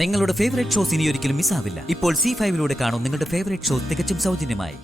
നിങ്ങളുടെ favourite shows ഇനി ഒരിക്കലും മിസ്സാവില്ല. ഇപ്പോൾ C5 കാണും നിങ്ങളുടെ ഫേവറേറ്റ് ഷോ തികച്ചും സൗജന്യമായി.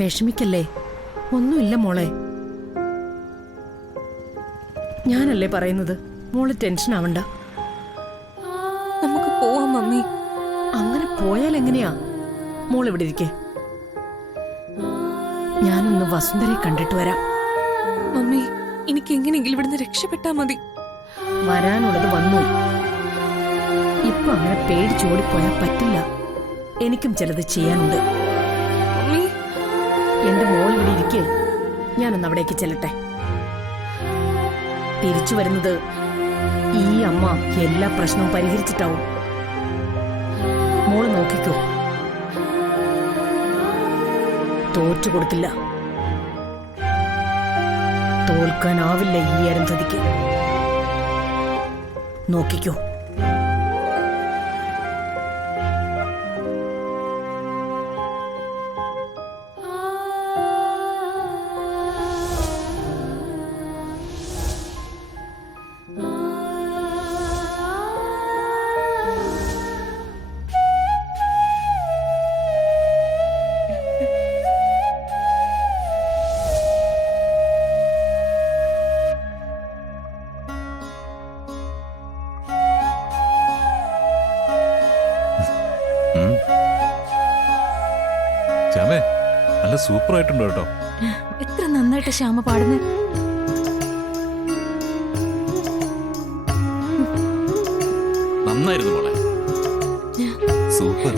വിഷമിക്കല്ലേ, ഒന്നുമില്ല മോളെ. ഞാനല്ലേ പറയുന്നത്, മോള് ടെൻഷൻ ആവണ്ട. നമുക്ക് പോവാം മമ്മി. അങ്ങനെ പോയാൽ എങ്ങനെയാ? മോൾ ഇവിടെ ഇരിക്കേ, ഞാനൊന്ന് വസുന്ധരയെ കണ്ടിട്ട് വരാം. മമ്മി, എനിക്ക് എങ്ങനെയെങ്കിലും ഇവിടുന്ന് രക്ഷപ്പെട്ടാ മതി. വരാനുള്ളത് വന്നു. ഇപ്പൊ അങ്ങനെ പേടിച്ചോടിപ്പോയാൽ പറ്റില്ല. എനിക്കും ചിലത് ചെയ്യാനുണ്ട്. മമ്മി, എന്റെ മോൾ ഇവിടെ ഇരിക്കേ, ഞാനൊന്ന് അവിടേക്ക് ചെല്ലട്ടെ. തിരിച്ചു വരുന്നത് ഈ അമ്മ എല്ലാ പ്രശ്നവും പരിഹരിച്ചിട്ടാവും. മോള് നോക്കിക്കോ, തോറ്റു കൊടുക്കില്ല. തോൽക്കാനാവില്ല ഈ അരുന്ധതിക്ക്. നോക്കിക്കോ. ശ്യാമേ, നല്ല സൂപ്പർ ആയിട്ടുണ്ട് കേട്ടോ. എത്ര നന്നായിട്ട് ശ്യാമ പാടുന്നത്. നന്നായിരുന്നു മോളെ, സൂപ്പർ.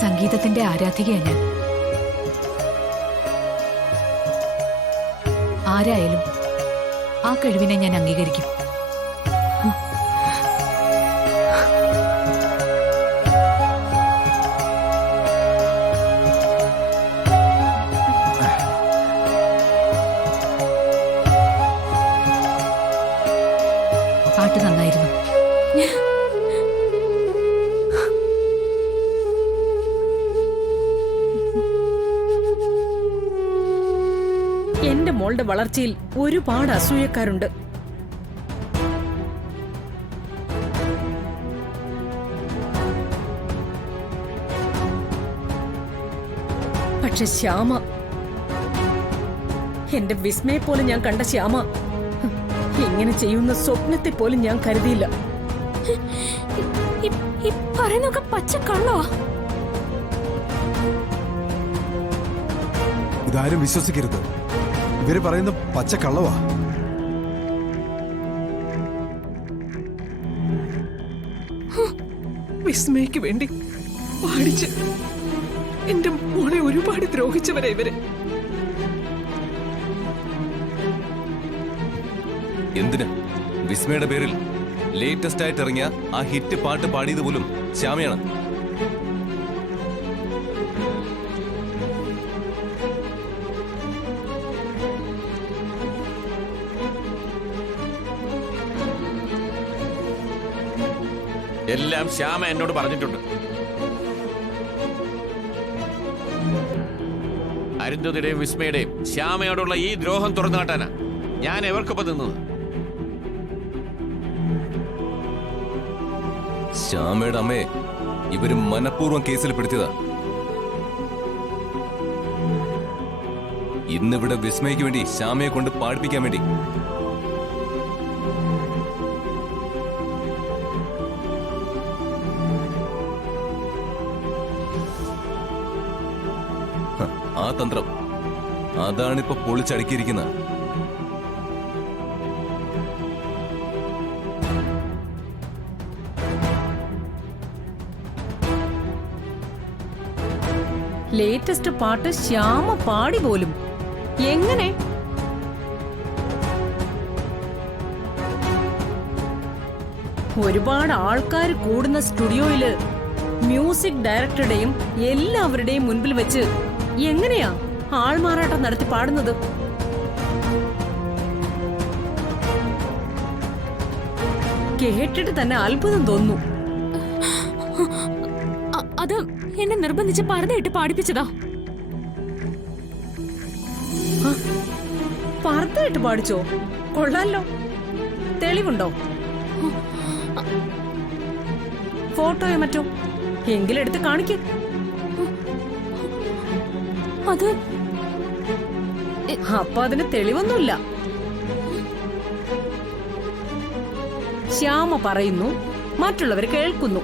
സംഗീതത്തിന്റെ ആരാധികയാണ് ഞാൻ. ആരായാലും ആ കഴിവിനെ ഞാൻ അംഗീകരിക്കും. പാട്ട് നന്നായിരുന്നു. എന്റെ മോളുടെ വളർച്ചയിൽ ഒരുപാട് അസൂയക്കാരുണ്ട്. പക്ഷെ ശ്യാമ, എന്റെ വിസ്മയെ പോലെ ഞാൻ കണ്ട ശ്യാമ ഇങ്ങനെ ചെയ്യുന്ന സ്വപ്നത്തെ പോലും ഞാൻ കരുതിയില്ല. ഈ പറയുന്നൊക്കെ പച്ചക്കള്ളോ? ഇതാരും വിശ്വസിക്കരുത്. ഇവര് പറയുന്ന പച്ചക്കള്ളവാ. വിസ്മയ്ക്ക് വേണ്ടി പാടിച്ച് എന്റെ മോളെ ഒരുപാട് ദ്രോഹിച്ചവരെ ഇവര്. എന്തിന്? വിസ്മയുടെ പേരിൽ ലേറ്റസ്റ്റ് ആയിട്ട് ഇറങ്ങിയ ആ ഹിറ്റ് പാട്ട് പാടിയത് പോലും ശ്യാമയാണ്. എല്ലാം ശ്യാമ എന്നോട് പറഞ്ഞിട്ടുണ്ട്. അരുന്ധതിയുടെയും വിസ്മയുടെയും ശ്യാമയോടുള്ള ഈ ദ്രോഹം തുറന്നു കാട്ടാനാ ഞാൻ എവർക്കൊപ്പം നിന്നത്. ശ്യാമയുടെ അമ്മയെ ഇവര് മനഃപൂർവ്വം കേസിൽ പെടുത്തിയതാ. ഇന്നിവിടെ വിസ്മയ്ക്ക് വേണ്ടി ശ്യാമയെ കൊണ്ട് പാടിപ്പിക്കാൻ വേണ്ടി. ആ തന്ത്രം അതാണിപ്പോ പൊളിച്ചടുക്കിയിരിക്കുന്നത്. ലേറ്റസ്റ്റ് പാട്ട് ശ്യാമ പാടി പോലും. എങ്ങനെ? ഒരുപാട് ആൾക്കാർ കൂടുന്ന സ്റ്റുഡിയോയില് മ്യൂസിക് ഡയറക്ടറുടെയും എല്ലാവരുടെയും മുൻപിൽ വെച്ച് എങ്ങനെയാ ആൾമാറാട്ടം നടത്തി പാടുന്നത്? കേട്ടിട്ട് തന്നെ അത്ഭുതം തോന്നുന്നു. അത് എന്നെ നിർബന്ധിച്ച് പർദ്ദയിട്ട് പാടിപ്പിച്ചതാ. പർദ്ദയിട്ട് പാടിച്ചോ? കൊള്ളാലോ. തെളിവുണ്ടോ? ഫോട്ടോയോ മറ്റോ എങ്കിലെടുത്ത് കാണിക്ക്. അത് അപ്പൊ അതിന് തെളിവൊന്നുമില്ല. ശ്യാമ പറയുന്നു, മറ്റുള്ളവർ കേൾക്കുന്നു.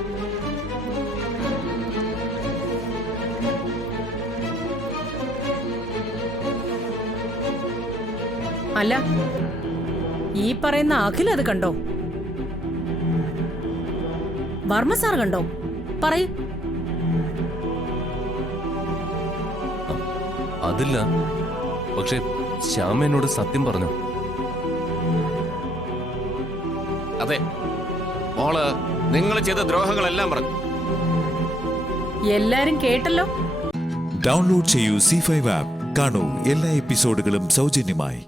അല്ല, ഈ പറയുന്ന അഖിൽ അത് കണ്ടോ? വർമ്മ സാർ കണ്ടോ? പറയൂ. അതില്ല. പക്ഷെ ശ്യാമ എന്നോട് സത്യം പറഞ്ഞു. അതെ, മോള് നിങ്ങൾ ചെയ്ത ദ്രോഹങ്ങളെല്ലാം പറഞ്ഞു. എല്ലാരും കേട്ടല്ലോ. ഡൗൺലോഡ് ചെയ്യൂ C5 ആപ്പ്. കാണൂ എല്ലാ എപ്പിസോഡുകളും സൗജന്യമായി.